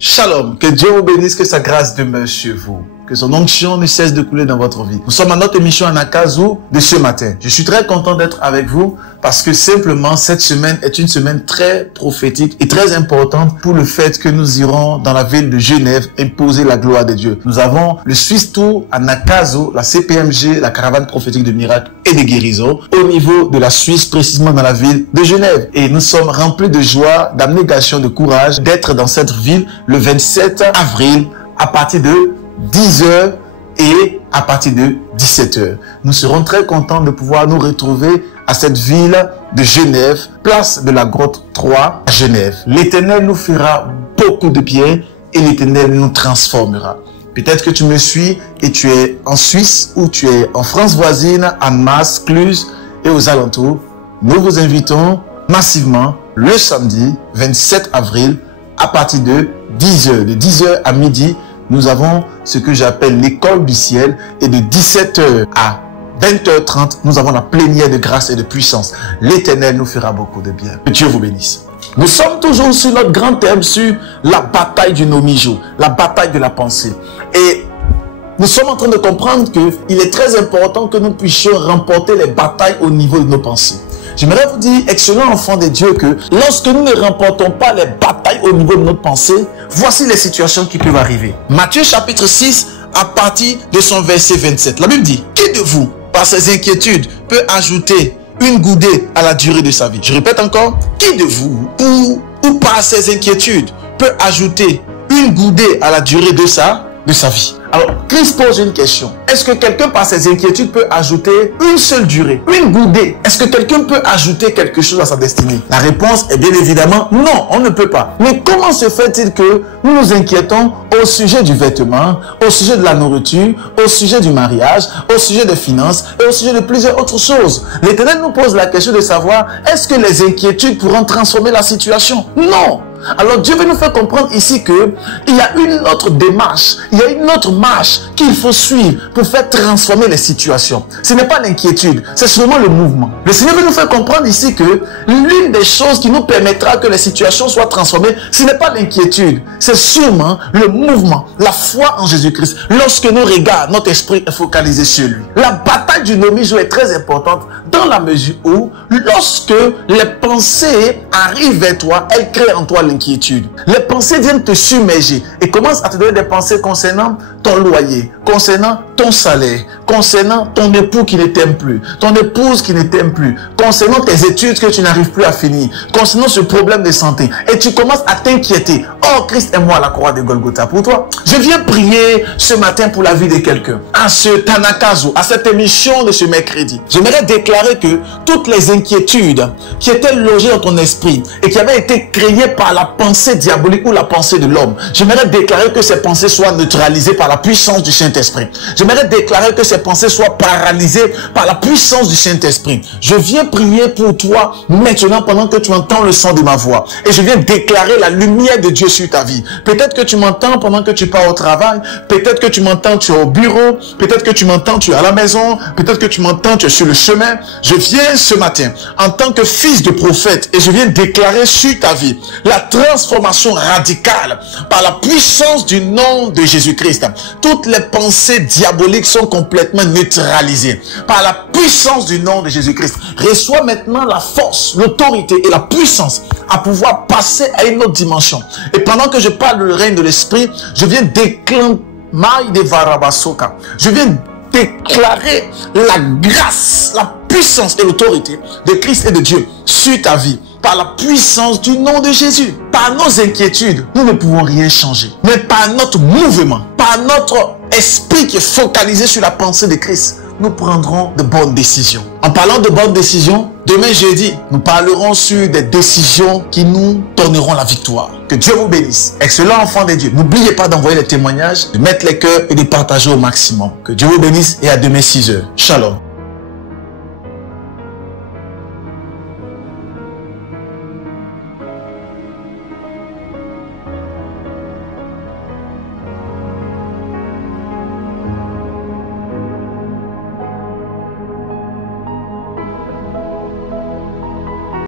Shalom, que Dieu vous bénisse, que sa grâce demeure sur vous, que son onction ne cesse de couler dans votre vie. Nous sommes à notre émission Anakazu de ce matin. Je suis très content d'être avec vous parce que simplement cette semaine est une semaine très prophétique et très importante pour le fait que nous irons dans la ville de Genève imposer la gloire de Dieu. Nous avons le Swiss Tour Anakazu, la CPMG, la caravane prophétique de miracles et de guérison au niveau de la Suisse, précisément dans la ville de Genève. Et nous sommes remplis de joie, d'abnégation, de courage d'être dans cette ville le 27 avril à partir de 10h et à partir de 17h. Nous serons très contents de pouvoir nous retrouver à cette ville de Genève, place de la Grotte 3 à Genève. L'Éternel nous fera beaucoup de bien et l'Éternel nous transformera. Peut-être que tu me suis et tu es en Suisse ou tu es en France voisine, à Mas, Cluse et aux alentours. Nous vous invitons massivement le samedi 27 avril à partir de 10h. De 10h à midi, nous avons ce que j'appelle l'école du ciel et de 17h à 20h30, nous avons la plénière de grâce et de puissance. L'Éternel nous fera beaucoup de bien. Que Dieu vous bénisse. Nous sommes toujours sur notre grand thème sur la bataille du nomijo, la bataille de la pensée. Et nous sommes en train de comprendre qu'il est très important que nous puissions remporter les batailles au niveau de nos pensées. J'aimerais vous dire, excellent enfant de Dieu, que lorsque nous ne remportons pas les batailles au niveau de notre pensée, voici les situations qui peuvent arriver. Matthieu chapitre 6, à partir de son verset 27. La Bible dit, qui de vous, par ses inquiétudes, peut ajouter une goudée à la durée de sa vie? Je répète encore, qui de vous, ou par ses inquiétudes, peut ajouter une goudée à la durée de sa vie? Alors, Christ pose une question. Est-ce que quelqu'un par ses inquiétudes peut ajouter une seule durée, une goudée? Est-ce que quelqu'un peut ajouter quelque chose à sa destinée? La réponse est bien évidemment non, on ne peut pas. Mais comment se fait-il que nous nous inquiétons au sujet du vêtement, au sujet de la nourriture, au sujet du mariage, au sujet des finances et au sujet de plusieurs autres choses? L'Éternel nous pose la question de savoir, est-ce que les inquiétudes pourront transformer la situation? Non! Alors Dieu veut nous faire comprendre ici que il y a une autre démarche, il y a une autre marche qu'il faut suivre pour faire transformer les situations. Ce n'est pas l'inquiétude, c'est seulement le mouvement. Le Seigneur veut nous faire comprendre ici que l'une des choses qui nous permettra que les situations soient transformées, ce n'est pas l'inquiétude, c'est sûrement le mouvement, la foi en Jésus-Christ. Lorsque nous regardons, notre esprit est focalisé sur lui. La bataille du nomijo est très importante dans la mesure où lorsque les pensées arrivent vers toi, elles créent en toi l'inquiétude. Les pensées viennent te submerger et commencent à te donner des pensées concernant ton loyer, concernant ton salaire, concernant ton époux qui ne t'aime plus, ton épouse qui ne t'aime plus, concernant tes études que tu n'arrives plus à finir, concernant ce problème de santé. Et tu commences à t'inquiéter. Oh, Christ est moi à la croix de Golgotha pour toi. Je viens prier ce matin pour la vie de quelqu'un. À ce Tanakazu, à cette émission de ce mercredi, j'aimerais déclarer que toutes les inquiétudes qui étaient logées dans ton esprit et qui avaient été créées par la pensée diabolique ou la pensée de l'homme, j'aimerais déclarer que ces pensées soient neutralisées par la puissance du Saint-Esprit. J'aimerais déclarer que ces pensées soient paralysées par la puissance du Saint-Esprit. Je viens prier pour toi maintenant pendant que tu entends le son de ma voix. Et je viens déclarer la lumière de Dieu sur ta vie. Peut-être que tu m'entends pendant que tu pars au travail. Peut-être que tu m'entends, tu es au bureau. Peut-être que tu m'entends, tu es à la maison. Peut-être que tu m'entends, tu es sur le chemin. Je viens ce matin en tant que fils de prophète et je viens déclarer sur ta vie la transformation radicale par la puissance du nom de Jésus-Christ. Toutes les pensées diaboliques sont complètement neutralisées par la puissance du nom de Jésus-Christ. Reçois maintenant la force, l'autorité et la puissance à pouvoir passer à une autre dimension. Et pendant que je parle du règne de l'esprit, je viens déclarer je viens déclarer la grâce, la puissance et l'autorité de Christ et de Dieu sur ta vie. Par la puissance du nom de Jésus. Par nos inquiétudes, nous ne pouvons rien changer. Mais par notre mouvement, par notre esprit qui est focalisé sur la pensée de Christ, nous prendrons de bonnes décisions. En parlant de bonnes décisions, demain jeudi, nous parlerons sur des décisions qui nous donneront la victoire. Que Dieu vous bénisse. Excellent enfant de Dieu. N'oubliez pas d'envoyer les témoignages, de mettre les cœurs et de partager au maximum. Que Dieu vous bénisse et à demain 6h. Shalom.